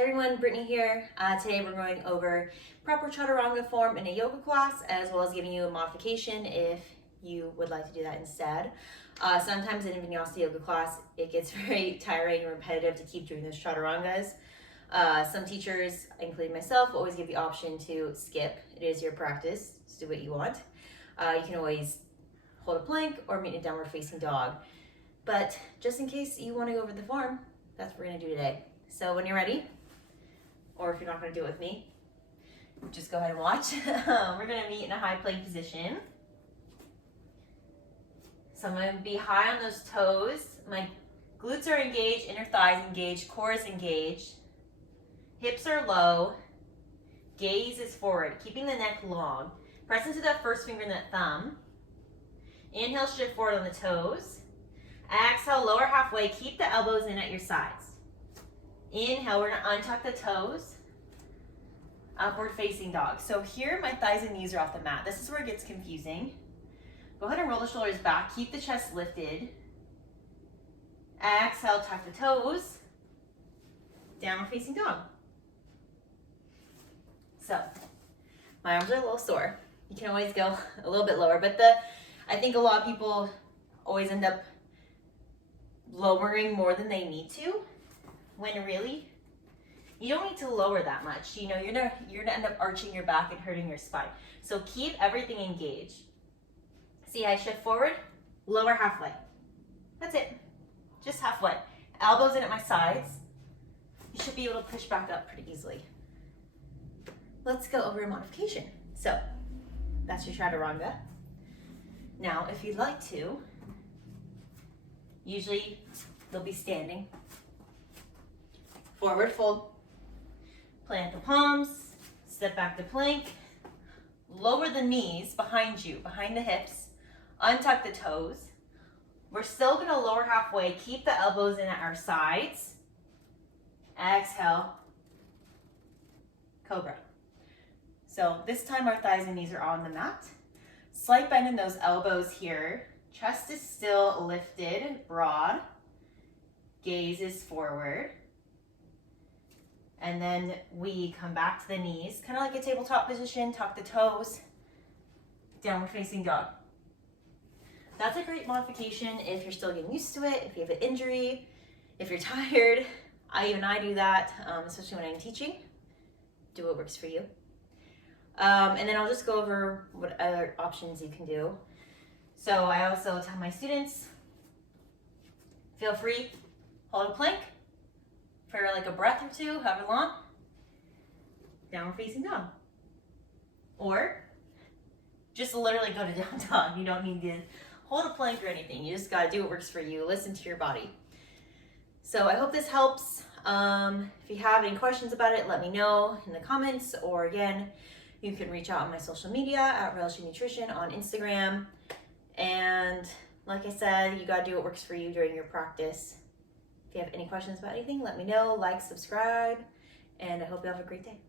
Everyone, Brittany here. Today we're going over proper chaturanga form in a yoga class, as well as giving you a modification if you would like to do that instead. Sometimes in a vinyasa yoga class, it gets very tiring and repetitive to keep doing those chaturangas. Some teachers, including myself, always give the option to skip. It is your practice, just do what you want. You can always hold a plank or meet in a downward facing dog. But just in case you want to go over the form, that's what we're going to do today. So when you're ready, or if you're not going to do it with me, just go ahead and watch. We're going to meet in a high plank position. So I'm going to be high on those toes. My glutes are engaged, inner thighs engaged, core is engaged. Hips are low. Gaze is forward, keeping the neck long. Press into that first finger and that thumb. Inhale, shift forward on the toes. Exhale, lower halfway. Keep the elbows in at your sides. Inhale, we're going to untuck the toes. Upward facing dog. So here my thighs and knees are off the mat. This is where it gets confusing. Go ahead and roll the shoulders back. Keep the chest lifted. Exhale, tuck the toes. Downward facing dog. So my arms are a little sore. You can always go a little bit lower, but I think a lot of people always end up lowering more than they need to, when really you don't need to lower that much. You know, you're gonna end up arching your back and hurting your spine. So keep everything engaged. See, I shift forward, lower halfway. That's it, just halfway. Elbows in at my sides. You should be able to push back up pretty easily. Let's go over a modification. So that's your chaturanga. Now, if you'd like to, usually they'll be standing. Forward fold. Plant the palms. Step back to plank. Lower the knees behind you, behind the hips. Untuck the toes. We're still going to lower halfway. Keep the elbows in at our sides. Exhale. Cobra. So this time our thighs and knees are on the mat. Slight bend in those elbows here. Chest is still lifted, broad. Gaze is forward. And then we come back to the knees, kind of like a tabletop position, tuck the toes, downward facing dog. That's a great modification if you're still getting used to it, if you have an injury, if you're tired. Even I do that, especially when I'm teaching. Do what works for you. And then I'll just go over what other options you can do. So I also tell my students, feel free, hold a plank for like a breath or two, however long. Downward facing dog. Or just literally go to down dog. You don't need to hold a plank or anything. You just gotta do what works for you. Listen to your body. So I hope this helps. If you have any questions about it, let me know in the comments, or again, you can reach out on my social media at Relish Nutrition on Instagram. And like I said, you gotta do what works for you during your practice. If you have any questions about anything, let me know. Like, subscribe, and I hope you have a great day.